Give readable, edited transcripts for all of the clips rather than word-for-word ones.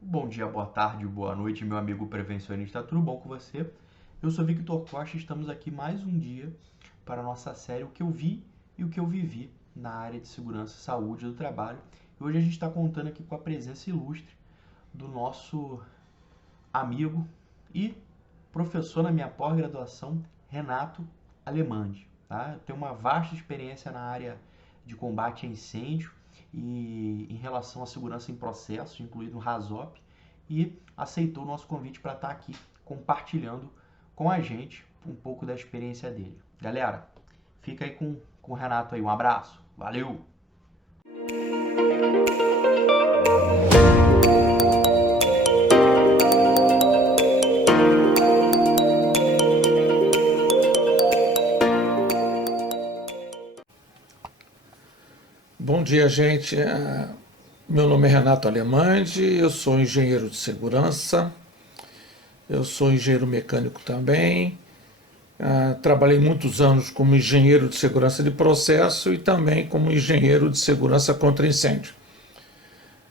Bom dia, boa tarde, boa noite, meu amigo prevencionista, tudo bom com você? Eu sou Victor Costa e estamos aqui mais um dia para a nossa série O que eu vi e o que eu vivi na área de segurança e saúde do trabalho. E hoje a gente está contando aqui com a presença ilustre do nosso amigo e professor na minha pós-graduação, Renato Alemandi. Tá? Eu tenho uma vasta experiência na área de combate a incêndio e em relação à segurança em processo, incluindo o RASOP, e aceitou o nosso convite para estar aqui compartilhando com a gente um pouco da experiência dele. Galera, fica aí com o Renato aí. Um abraço. Valeu! Bom dia, gente. Meu nome é Renato Alemandi, eu sou engenheiro de segurança, eu sou engenheiro mecânico também. Trabalhei muitos anos como engenheiro de segurança de processo e também como engenheiro de segurança contra incêndio.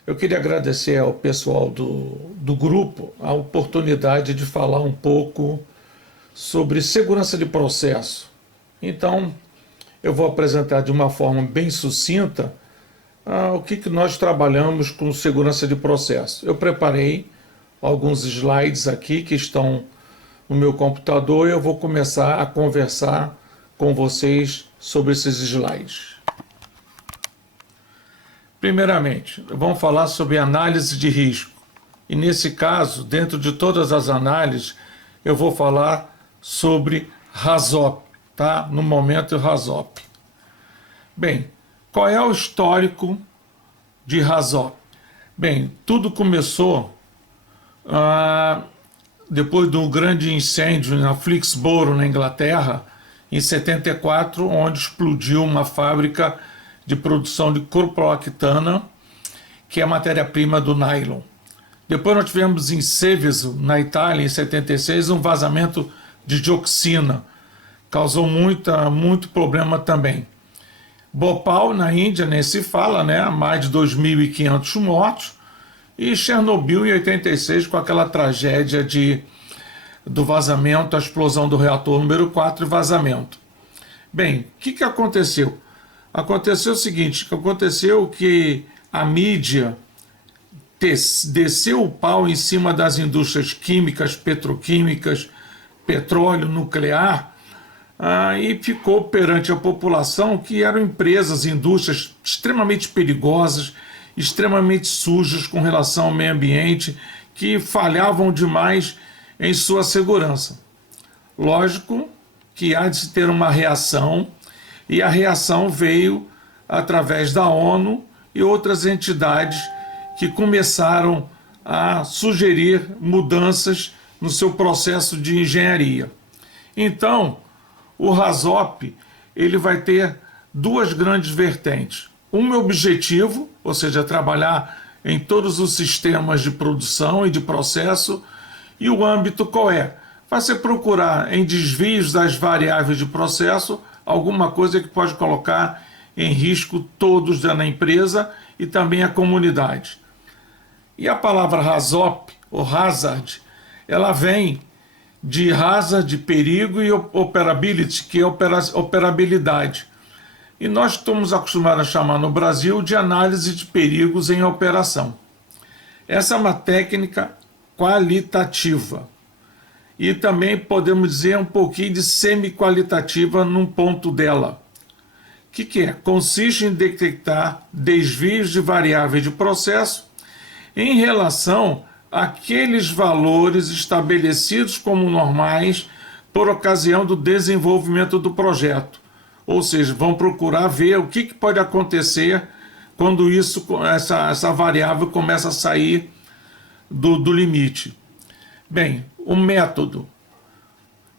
Eu queria agradecer ao pessoal do grupo a oportunidade de falar um pouco sobre segurança de processo. Então, eu vou apresentar de uma forma bem sucinta o que nós trabalhamos com segurança de processo. Eu preparei alguns slides aqui que estão no meu computador e eu vou começar a conversar com vocês sobre esses slides. Primeiramente, vamos falar sobre análise de risco. E nesse caso, dentro de todas as análises, eu vou falar sobre RASOP, tá? No momento, RASOP. Bem, qual é o histórico de RASOP? Bem, tudo começou depois do grande incêndio na Flixboro, na Inglaterra, em 74, onde explodiu uma fábrica de produção de clorprolactana, que é a matéria-prima do nylon. Depois nós tivemos em Seveso, na Itália, em 76, um vazamento de dioxina. Causou muito problema também. Bhopal, na Índia, nem se fala, né? Mais de 2.500 mortos. E Chernobyl, em 86, com aquela tragédia do vazamento, a explosão do reator número 4 e vazamento. Bem, o que aconteceu? Aconteceu o seguinte, aconteceu que a mídia desceu o pau em cima das indústrias químicas, petroquímicas, petróleo, nuclear, e ficou perante a população que eram empresas, indústrias extremamente perigosas, extremamente sujas com relação ao meio ambiente, que falhavam demais em sua segurança. Lógico que há de se ter uma reação, e a reação veio através da ONU e outras entidades que começaram a sugerir mudanças no seu processo de engenharia. Então, o RASOP ele vai ter duas grandes vertentes. Um objetivo, ou seja, trabalhar em todos os sistemas de produção e de processo, e o âmbito qual é? Vai ser procurar em desvios das variáveis de processo alguma coisa que pode colocar em risco todos da empresa e também a comunidade. E a palavra RASOP, ou hazard, ela vem de hazard, de perigo, e operability, que é operabilidade. E nós estamos acostumados a chamar no Brasil de análise de perigos em operação. Essa é uma técnica qualitativa. E também podemos dizer um pouquinho de semi-qualitativa num ponto dela. O que é? Consiste em detectar desvios de variáveis de processo em relação àqueles valores estabelecidos como normais por ocasião do desenvolvimento do projeto. Ou seja, vão procurar ver o que pode acontecer quando essa variável começa a sair do limite. Bem, o método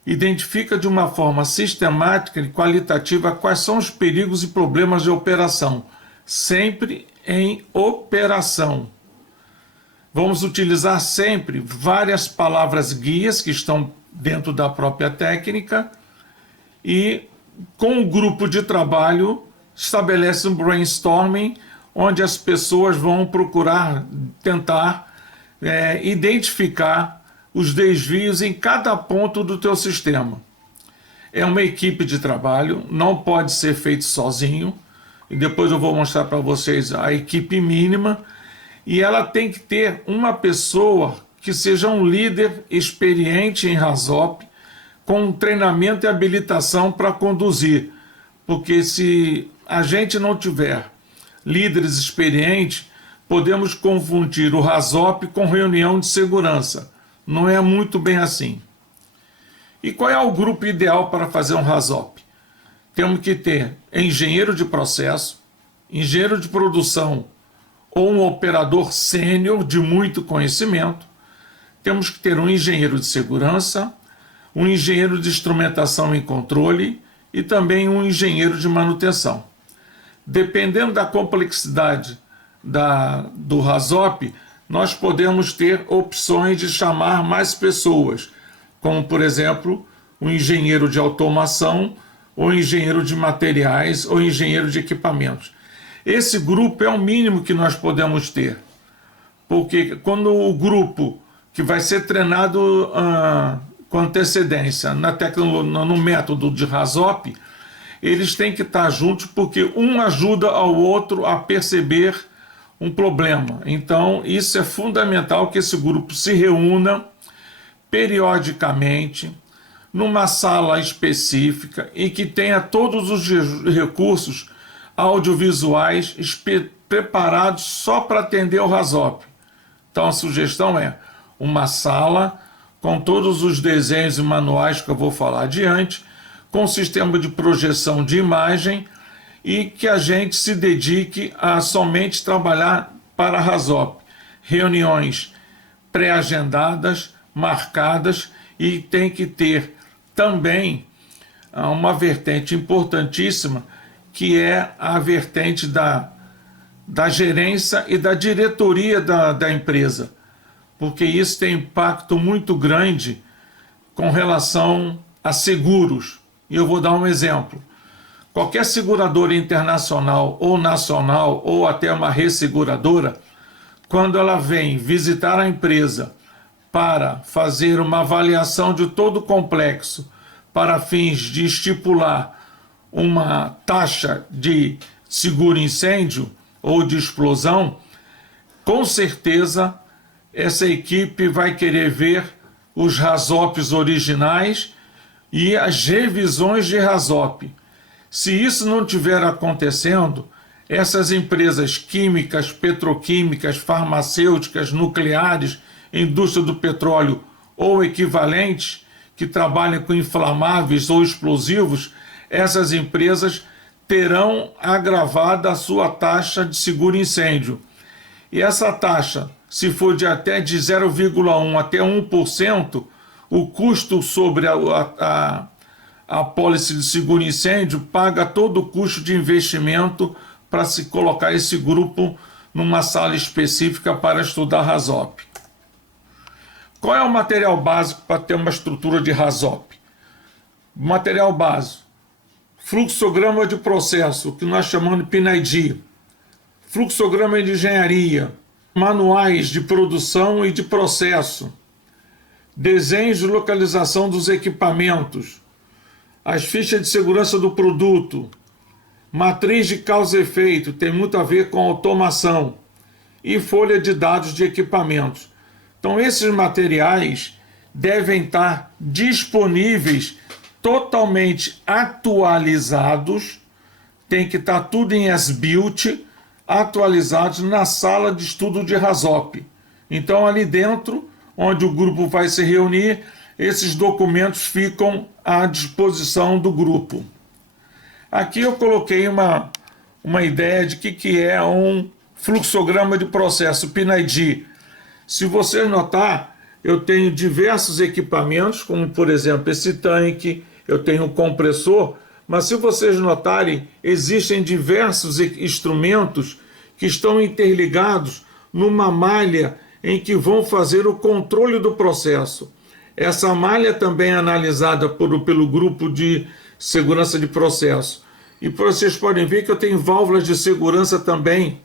identifica de uma forma sistemática e qualitativa quais são os perigos e problemas de operação, sempre em operação. Vamos utilizar sempre várias palavras guias que estão dentro da própria técnica e, com o grupo de trabalho, estabelece um brainstorming onde as pessoas vão procurar tentar identificar os desvios em cada ponto do teu sistema. É uma equipe de trabalho, não pode ser feito sozinho, e depois eu vou mostrar para vocês a equipe mínima, e ela tem que ter uma pessoa que seja um líder experiente em RASOP, com treinamento e habilitação para conduzir, porque se a gente não tiver líderes experientes, podemos confundir o RASOP com reunião de segurança. Não é muito bem assim. E qual é o grupo ideal para fazer um RASOP? Temos que ter engenheiro de processo, engenheiro de produção ou um operador sênior de muito conhecimento. Temos que ter um engenheiro de segurança, um engenheiro de instrumentação e controle e também um engenheiro de manutenção. Dependendo da complexidade do RASOP, nós podemos ter opções de chamar mais pessoas, como, por exemplo, um engenheiro de automação, ou engenheiro de materiais, ou engenheiro de equipamentos. Esse grupo é o mínimo que nós podemos ter, porque quando o grupo que vai ser treinado com antecedência no método de RASOP, eles têm que estar juntos, porque um ajuda ao outro a perceber um problema. Então, isso é fundamental, que esse grupo se reúna periodicamente, numa sala específica e que tenha todos os recursos audiovisuais preparados só para atender o RASOP. Então a sugestão é uma sala com todos os desenhos e manuais que eu vou falar adiante, com sistema de projeção de imagem, e que a gente se dedique a somente trabalhar para a RASOP. Reuniões pré-agendadas, marcadas, e tem que ter também uma vertente importantíssima, que é a vertente da gerência e da diretoria da empresa, porque isso tem impacto muito grande com relação a seguros. E eu vou dar um exemplo. Qualquer seguradora internacional ou nacional, ou até uma resseguradora, quando ela vem visitar a empresa para fazer uma avaliação de todo o complexo, para fins de estipular uma taxa de seguro-incêndio ou de explosão, com certeza essa equipe vai querer ver os RASOPs originais e as revisões de RASOP. Se isso não estiver acontecendo, essas empresas químicas, petroquímicas, farmacêuticas, nucleares, indústria do petróleo ou equivalentes, que trabalham com inflamáveis ou explosivos, essas empresas terão agravada a sua taxa de seguro-incêndio. E essa taxa, se for de 0,1% até 1%, o custo sobre a apólice de seguro-incêndio paga todo o custo de investimento para se colocar esse grupo numa sala específica para estudar RASOP. Qual é o material básico para ter uma estrutura de RASOP? Material básico: fluxograma de processo, que nós chamamos de PNID, fluxograma de engenharia, manuais de produção e de processo, desenhos de localização dos equipamentos, as fichas de segurança do produto, matriz de causa e efeito, tem muito a ver com automação, e folha de dados de equipamentos. Então esses materiais devem estar disponíveis, totalmente atualizados, tem que estar tudo em as-built, atualizados na sala de estudo de RASOP. Então ali dentro, onde o grupo vai se reunir, esses documentos ficam à disposição do grupo. Aqui eu coloquei uma ideia de que é um fluxograma de processo, PNID. Se você notar, eu tenho diversos equipamentos, como por exemplo esse tanque, eu tenho um compressor, mas se vocês notarem, existem diversos instrumentos que estão interligados numa malha em que vão fazer o controle do processo. Essa malha também é analisada pelo grupo de segurança de processo. E vocês podem ver que eu tenho válvulas de segurança também.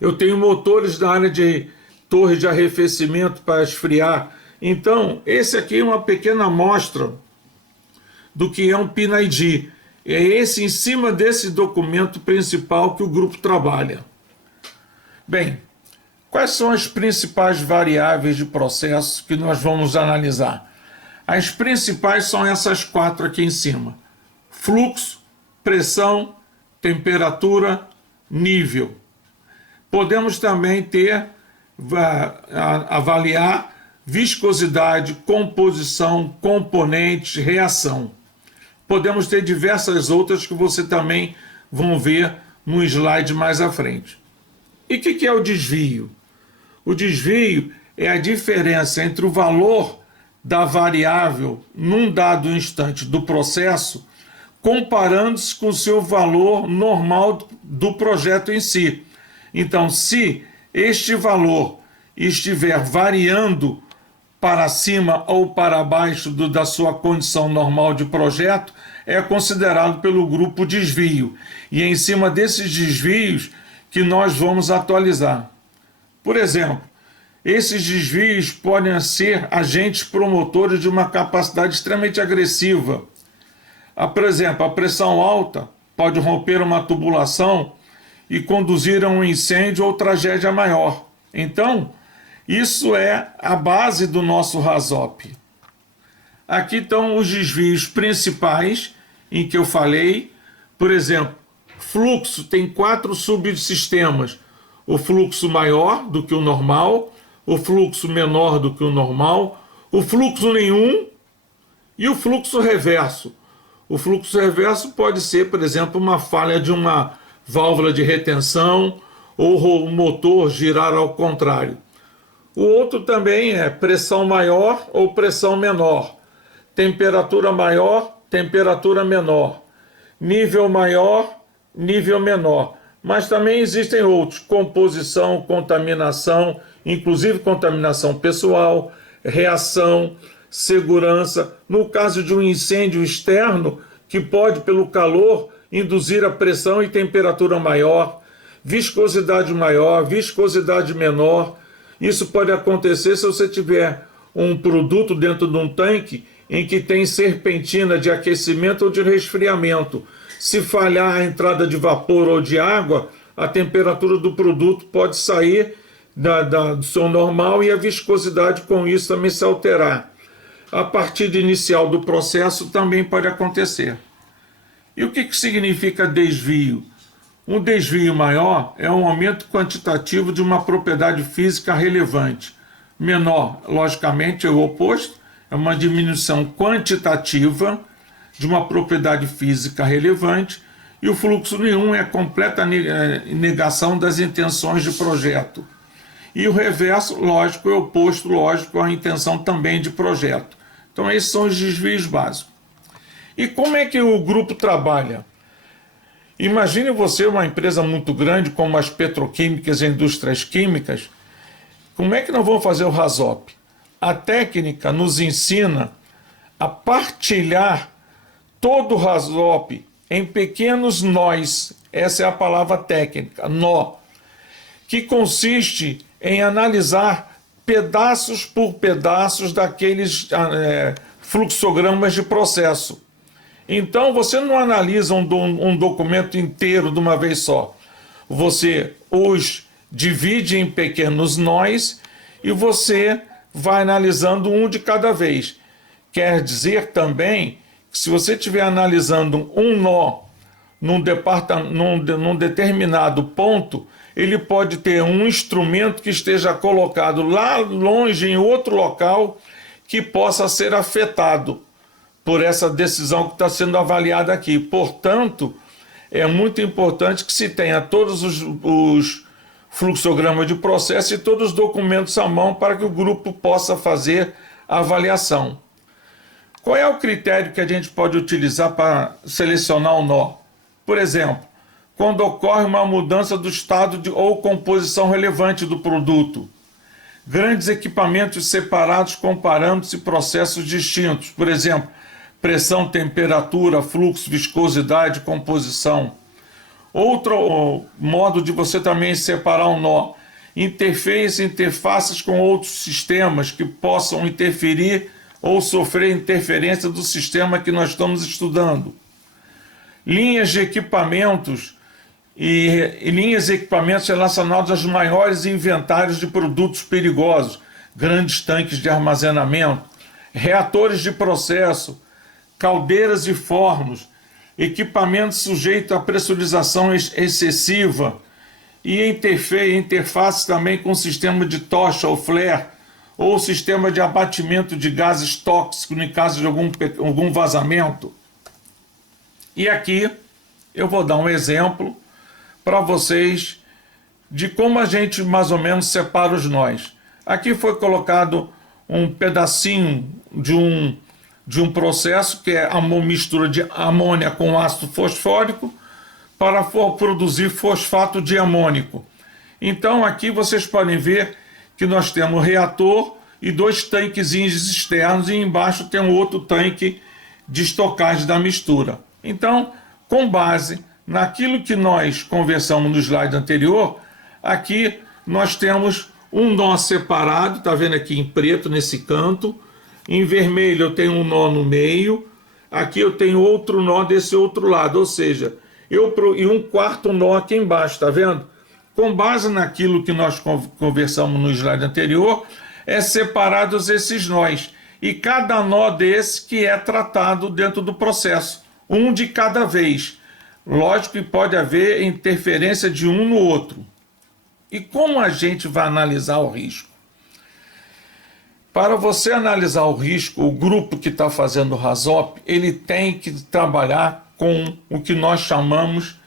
Eu tenho motores da área de torre de arrefecimento para esfriar. Então, esse aqui é uma pequena amostra do que é um PIN-ID. É esse, em cima desse documento principal que o grupo trabalha. Bem, quais são as principais variáveis de processo que nós vamos analisar? As principais são essas 4 aqui em cima: fluxo, pressão, temperatura, nível. Podemos também avaliar viscosidade, composição, componentes, reação. Podemos ter diversas outras que você também vão ver no slide mais à frente. E o que é o desvio? O desvio é a diferença entre o valor da variável num dado instante do processo, comparando-se com o seu valor normal do projeto em si. Então, se este valor estiver variando para cima ou para baixo da sua condição normal de projeto, é considerado pelo grupo desvio. E é em cima desses desvios que nós vamos atualizar. Por exemplo, esses desvios podem ser agentes promotores de uma capacidade extremamente agressiva. Por exemplo, a pressão alta pode romper uma tubulação e conduzir a um incêndio ou tragédia maior. Então, isso é a base do nosso RASOP. Aqui estão os desvios principais em que eu falei. Por exemplo, fluxo tem 4 subsistemas: o fluxo maior do que o normal, o fluxo menor do que o normal, o fluxo nenhum e o fluxo reverso. O fluxo reverso pode ser, por exemplo, uma falha de uma válvula de retenção ou o motor girar ao contrário. O outro também é pressão maior ou pressão menor, temperatura maior, temperatura menor, nível maior, nível menor. Mas também existem outros: composição, contaminação, inclusive contaminação pessoal, reação, segurança. No caso de um incêndio externo, que pode, pelo calor, induzir a pressão e temperatura maior, viscosidade maior, viscosidade menor. Isso pode acontecer se você tiver um produto dentro de um tanque em que tem serpentina de aquecimento ou de resfriamento. Se falhar a entrada de vapor ou de água, a temperatura do produto pode sair do seu normal e a viscosidade com isso também se alterar. A partida inicial do processo também pode acontecer. E o que significa desvio? Um desvio maior é um aumento quantitativo de uma propriedade física relevante. Menor, logicamente, é o oposto, é uma diminuição quantitativa de uma propriedade física relevante, e o fluxo nenhum é a completa negação das intenções de projeto. E o reverso, lógico, é o oposto, lógico, à intenção também de projeto. Então, esses são os desvios básicos. E como é que o grupo trabalha? Imagine você uma empresa muito grande como as petroquímicas e indústrias químicas. Como é que nós vamos fazer o RASOP? A técnica nos ensina a partilhar todo o RASOP em pequenos nós. Essa é a palavra técnica, nó, que consiste em analisar pedaços por pedaços daqueles fluxogramas de processo. Então, você não analisa um documento inteiro de uma vez só. Você os divide em pequenos nós e você vai analisando um de cada vez. Quer dizer também que se você estiver analisando um nó num determinado ponto, ele pode ter um instrumento que esteja colocado lá longe em outro local que possa ser afetado por essa decisão que está sendo avaliada aqui. Portanto, é muito importante que se tenha todos os fluxogramas de processo e todos os documentos à mão para que o grupo possa fazer a avaliação. Qual é o critério que a gente pode utilizar para selecionar um nó? Por exemplo, quando ocorre uma mudança do estado ou composição relevante do produto. Grandes equipamentos separados comparando-se processos distintos. Por exemplo, pressão, temperatura, fluxo, viscosidade, composição. Outro modo de você também separar um nó interfaces com outros sistemas que possam interferir ou sofrer interferência do sistema que nós estamos estudando. Linhas de equipamentos e linhas de equipamentos relacionados aos maiores inventários de produtos perigosos, grandes tanques de armazenamento, reatores de processo, caldeiras e fornos, equipamentos sujeitos a pressurização excessiva e interfaces também com sistema de tocha ou flare ou sistema de abatimento de gases tóxicos em caso de algum vazamento. E aqui eu vou dar um exemplo para vocês de como a gente mais ou menos separa os nós. Aqui foi colocado um pedacinho de um processo que é uma mistura de amônia com ácido fosfórico para produzir fosfato diamônico. Então aqui vocês podem ver que nós temos um reator e 2 tanquezinhos externos e embaixo tem um outro tanque de estocagem da mistura. Então, com base naquilo que nós conversamos no slide anterior, aqui nós temos um nó separado, está vendo aqui em preto nesse canto, em vermelho eu tenho um nó no meio, aqui eu tenho outro nó desse outro lado, ou seja, e um quarto nó aqui embaixo, está vendo? Com base naquilo que nós conversamos no slide anterior, é separados esses nós, e cada nó desse que é tratado dentro do processo, um de cada vez. Lógico que pode haver interferência de um no outro. E como a gente vai analisar o risco? Para você analisar o risco, o grupo que está fazendo o RASOP, ele tem que trabalhar com o que nós chamamos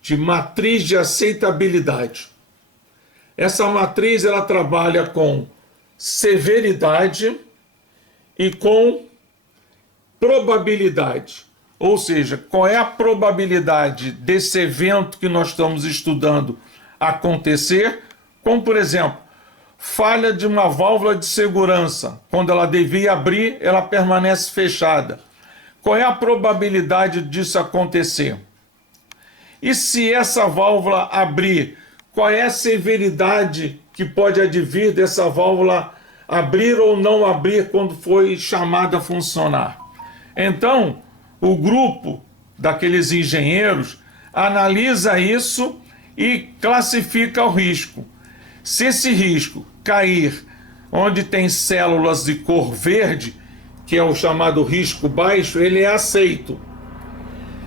de matriz de aceitabilidade. Essa matriz ela trabalha com severidade e com probabilidade. Ou seja, qual é a probabilidade desse evento que nós estamos estudando acontecer, como por exemplo, falha de uma válvula de segurança, quando ela devia abrir, ela permanece fechada. Qual é a probabilidade disso acontecer? E se essa válvula abrir, qual é a severidade que pode advir dessa válvula abrir ou não abrir quando foi chamada a funcionar? Então, o grupo daqueles engenheiros analisa isso e classifica o risco. Se esse risco cair onde tem células de cor verde, que é o chamado risco baixo, ele é aceito.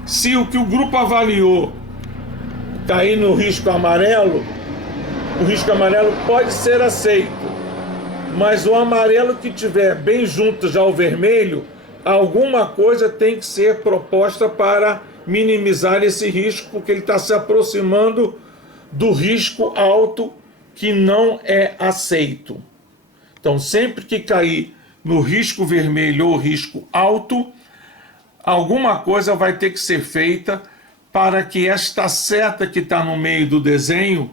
Se o que o grupo avaliou cair no risco amarelo, o risco amarelo pode ser aceito, mas o amarelo que tiver bem junto já ao vermelho, alguma coisa tem que ser proposta para minimizar esse risco, porque ele está se aproximando do risco alto que não é aceito. Então, sempre que cair no risco vermelho ou risco alto, alguma coisa vai ter que ser feita para que esta seta que está no meio do desenho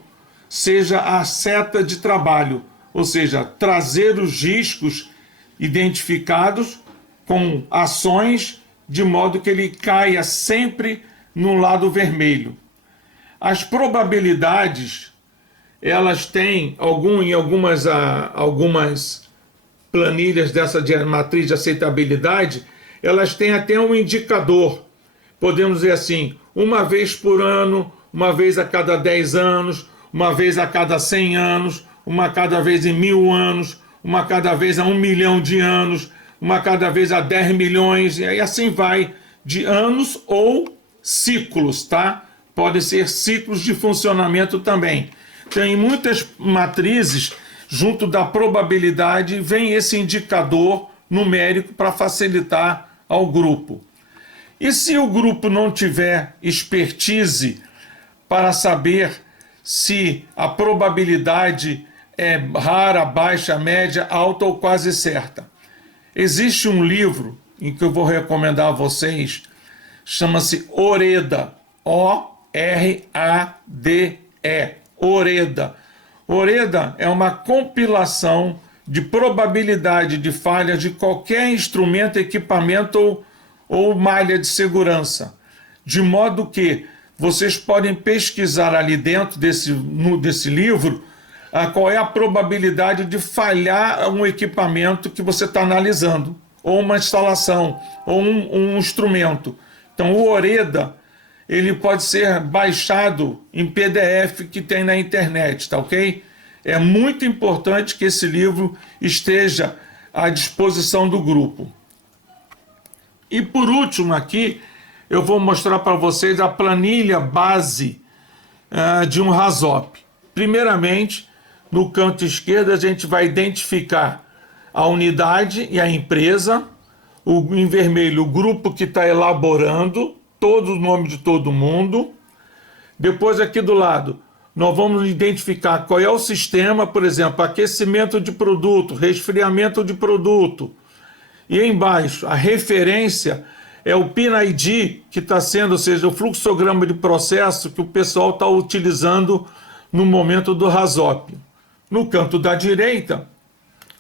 seja a seta de trabalho, ou seja, trazer os riscos identificados com ações de modo que ele caia sempre no lado vermelho. As probabilidades, elas têm em algumas planilhas dessa de matriz de aceitabilidade, elas têm até um indicador. Podemos dizer assim, uma vez por ano, uma vez a cada 10 anos, uma vez a cada 100 anos, uma cada vez em 1000 anos, uma cada vez a 1 milhão de anos, uma cada vez a 10 milhões, e assim vai, de anos ou ciclos, tá? Podem ser ciclos de funcionamento também. Tem muitas matrizes, junto da probabilidade, vem esse indicador numérico para facilitar ao grupo. E se o grupo não tiver expertise para saber se a probabilidade é rara, baixa, média, alta ou quase certa? Existe um livro em que eu vou recomendar a vocês, chama-se OREDA, O-R-A-D-E, OREDA. OREDA é uma compilação de probabilidade de falha de qualquer instrumento, equipamento ou malha de segurança, de modo que vocês podem pesquisar ali dentro desse livro qual é a probabilidade de falhar um equipamento que você está analisando, ou uma instalação, ou um instrumento. Então, o OREDA, ele pode ser baixado em PDF que tem na internet, tá ok? É muito importante que esse livro esteja à disposição do grupo. E por último aqui, eu vou mostrar para vocês a planilha base de um RASOP. Primeiramente, no canto esquerdo, a gente vai identificar a unidade e a empresa, em vermelho, o grupo que está elaborando, todo o nome de todo mundo. Depois, aqui do lado, nós vamos identificar qual é o sistema, por exemplo, aquecimento de produto, resfriamento de produto. E embaixo, a referência é o PIN-ID que está sendo, ou seja, o fluxograma de processo que o pessoal está utilizando no momento do RASOP. No canto da direita,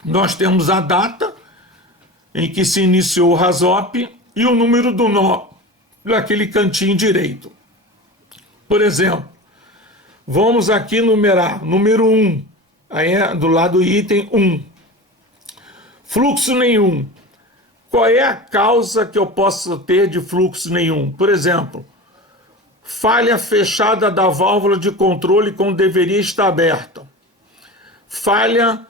nós temos a data em que se iniciou o RASOP e o número do nó naquele cantinho direito. Por exemplo, vamos aqui numerar, número 1, aí é do lado do item 1. Fluxo nenhum. Qual é a causa que eu posso ter de fluxo nenhum? Por exemplo, falha fechada da válvula de controle quando deveria estar aberta. Falha,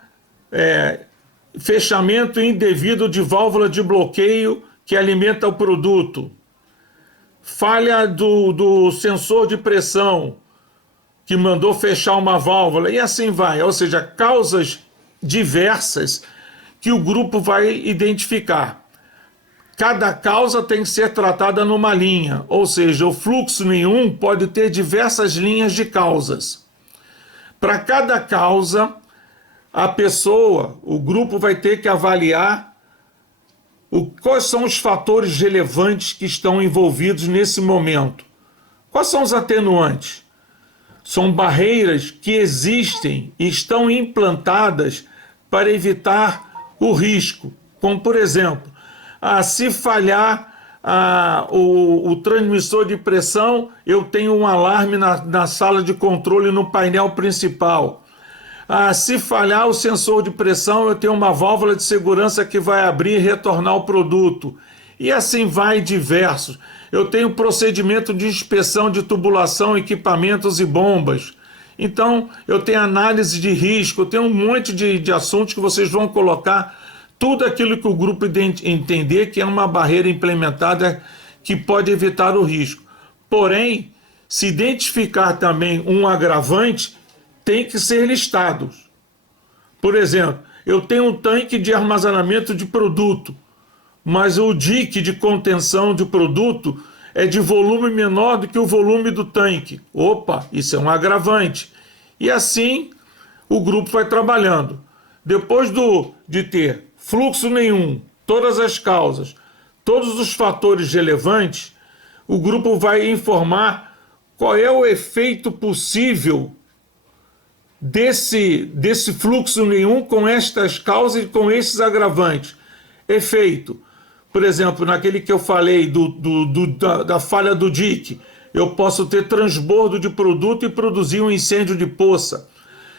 fechamento indevido de válvula de bloqueio que alimenta o produto. Falha do sensor de pressão que mandou fechar uma válvula e assim vai. Ou seja, causas diversas que o grupo vai identificar. Cada causa tem que ser tratada numa linha, ou seja, o fluxo nenhum pode ter diversas linhas de causas. Para cada causa, a pessoa, o grupo vai ter que avaliar quais são os fatores relevantes que estão envolvidos nesse momento. Quais são os atenuantes? São barreiras que existem e estão implantadas para evitar o risco, como por exemplo, se falhar o transmissor de pressão, eu tenho um alarme na sala de controle no painel principal. Se falhar o sensor de pressão, eu tenho uma válvula de segurança que vai abrir e retornar o produto. E assim vai diversos. Eu tenho procedimento de inspeção de tubulação, equipamentos e bombas. Então, eu tenho análise de risco, eu tenho um monte de assuntos que vocês vão colocar, tudo aquilo que o grupo entender que é uma barreira implementada que pode evitar o risco. Porém, se identificar também um agravante, tem que ser listado. Por exemplo, eu tenho um tanque de armazenamento de produto, mas o dique de contenção de produto é de volume menor do que o volume do tanque. Opa, isso é um agravante. E assim o grupo vai trabalhando. Depois de ter fluxo nenhum, todas as causas, todos os fatores relevantes, o grupo vai informar qual é o efeito possível desse fluxo nenhum com estas causas e com esses agravantes. Efeito, por exemplo, naquele que eu falei da falha do dique, eu posso ter transbordo de produto e produzir um incêndio de poça.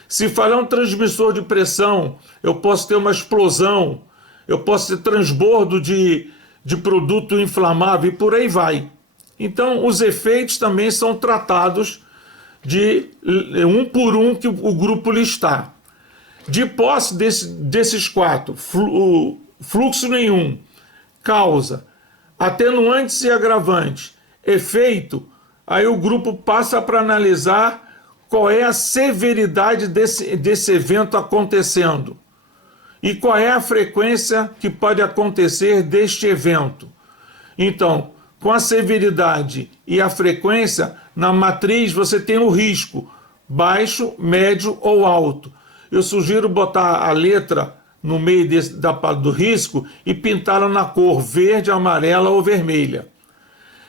Se falhar um transmissor de pressão, eu posso ter uma explosão, eu posso ter transbordo de produto inflamável e por aí vai. Então, os efeitos também são tratados de um por um que o grupo listar. De posse desses quatro, fluxo nenhum, causa, atenuantes e agravantes, efeito, aí o grupo passa para analisar qual é a severidade desse evento acontecendo e qual é a frequência que pode acontecer deste evento. Então, com a severidade e a frequência, na matriz você tem o risco, baixo, médio ou alto. Eu sugiro botar a letra no meio do risco e pintá-la na cor verde, amarela ou vermelha.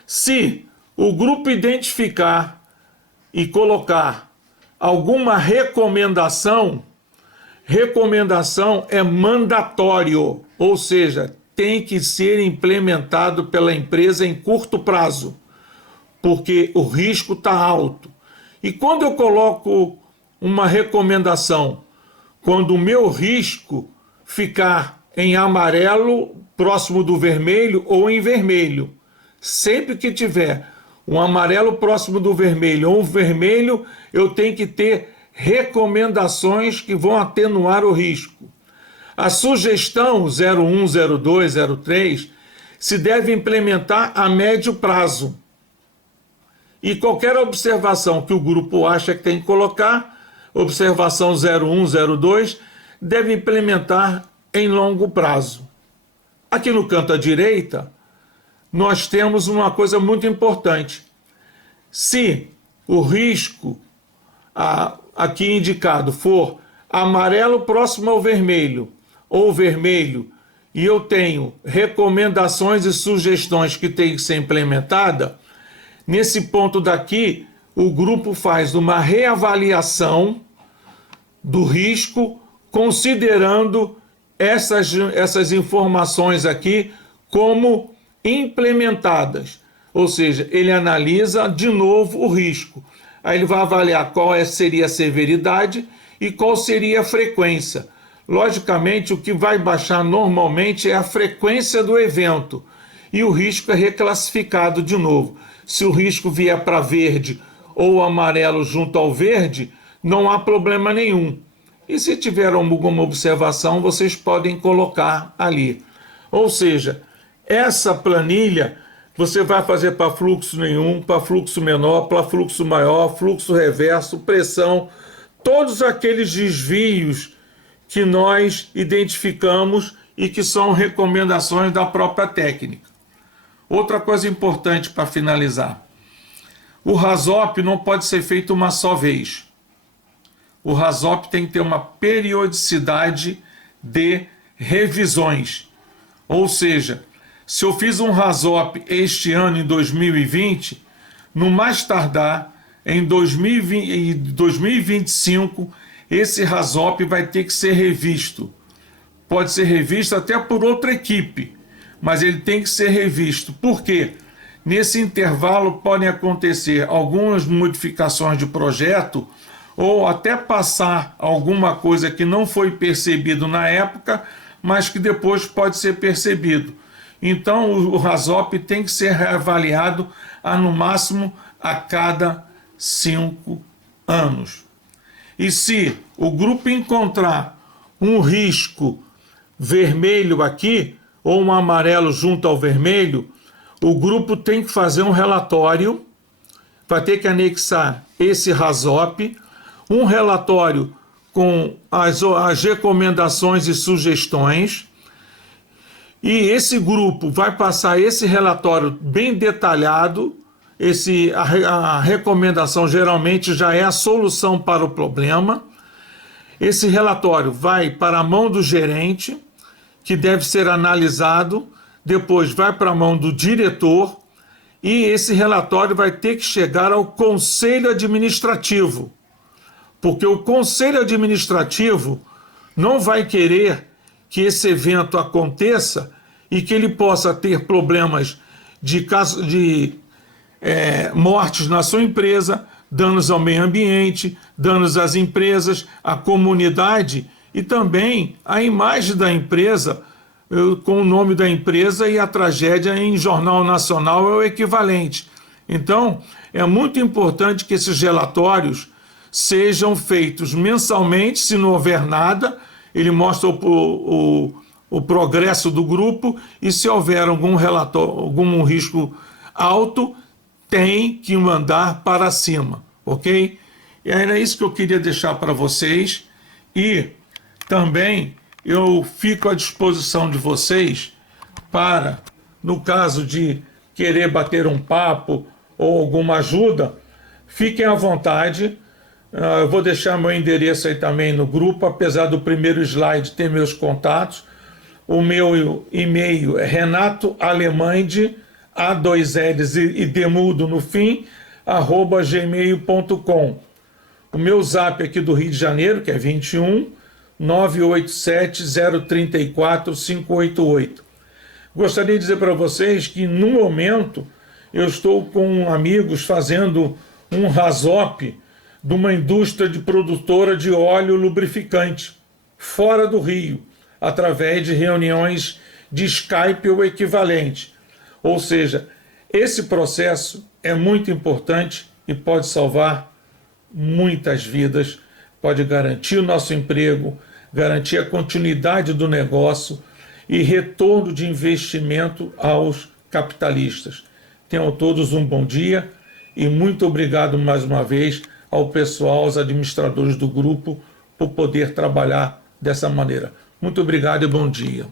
Se o grupo identificar e colocar alguma recomendação é mandatório, ou seja, tem que ser implementado pela empresa em curto prazo, porque o risco está alto. E quando eu coloco uma recomendação quando o meu risco ficar em amarelo, próximo do vermelho, ou em vermelho. Sempre que tiver um amarelo próximo do vermelho ou um vermelho, eu tenho que ter recomendações que vão atenuar o risco. A sugestão 01, 02, 03 se deve implementar a médio prazo. E qualquer observação que o grupo acha que tem que colocar, observação 01, 02, deve implementar em longo prazo. Aqui no canto à direita, nós temos uma coisa muito importante. Se o risco aqui indicado for amarelo próximo ao vermelho ou vermelho, e eu tenho recomendações e sugestões que têm que ser implementadas, nesse ponto daqui, o grupo faz uma reavaliação do risco, considerando essas informações aqui como implementadas. Ou seja, ele analisa de novo o risco. Aí ele vai avaliar qual seria a severidade e qual seria a frequência. Logicamente, o que vai baixar normalmente é a frequência do evento e o risco é reclassificado de novo. Se o risco vier para verde ou amarelo junto ao verde, não há problema nenhum. E se tiver alguma observação, vocês podem colocar ali. Ou seja, essa planilha você vai fazer para fluxo nenhum, para fluxo menor, para fluxo maior, fluxo reverso, pressão, todos aqueles desvios que nós identificamos e que são recomendações da própria técnica. Outra coisa importante para finalizar: o RASOP não pode ser feito uma só vez. O RASOP tem que ter uma periodicidade de revisões. Ou seja, se eu fiz um RASOP este ano, em 2020, no mais tardar, em 2025, esse RASOP vai ter que ser revisto. Pode ser revisto até por outra equipe, mas ele tem que ser revisto. Por quê? Nesse intervalo podem acontecer algumas modificações de projeto ou até passar alguma coisa que não foi percebido na época, mas que depois pode ser percebido. Então o RASOP tem que ser reavaliado no máximo a cada 5 anos. E se o grupo encontrar um risco vermelho aqui, ou um amarelo junto ao vermelho, o grupo tem que fazer um relatório, vai ter que anexar esse RASOP, um relatório com as recomendações e sugestões, e esse grupo vai passar esse relatório bem detalhado. A recomendação geralmente já é a solução para o problema. Esse relatório vai para a mão do gerente, que deve ser analisado, depois vai para a mão do diretor, e esse relatório vai ter que chegar ao conselho administrativo, porque o conselho administrativo não vai querer que esse evento aconteça e que ele possa ter problemas de mortes na sua empresa, danos ao meio ambiente, danos às empresas, à comunidade e também a imagem da empresa, com o nome da empresa, e a tragédia em jornal nacional é o equivalente. Então, é muito importante que esses relatórios sejam feitos mensalmente. Se não houver nada, ele mostra o progresso do grupo, e se houver algum risco alto, tem que mandar para cima, ok? E era isso que eu queria deixar para vocês, e também eu fico à disposição de vocês para, no caso de querer bater um papo ou alguma ajuda, fiquem à vontade. Eu vou deixar meu endereço aí também no grupo, apesar do primeiro slide ter meus contatos. O meu e-mail é renatoalemande, A2Ls e demudo no fim, @gmail.com. O meu zap aqui do Rio de Janeiro, que é 21 987 034 588. Gostaria de dizer para vocês que, no momento, eu estou com amigos fazendo um RASOP de uma indústria de produtora de óleo lubrificante, fora do Rio, através de reuniões de Skype ou equivalente. Ou seja, esse processo é muito importante e pode salvar muitas vidas, pode garantir o nosso emprego, garantir a continuidade do negócio e retorno de investimento aos capitalistas. Tenham todos um bom dia e muito obrigado mais uma vez ao pessoal, aos administradores do grupo, por poder trabalhar dessa maneira. Muito obrigado e bom dia.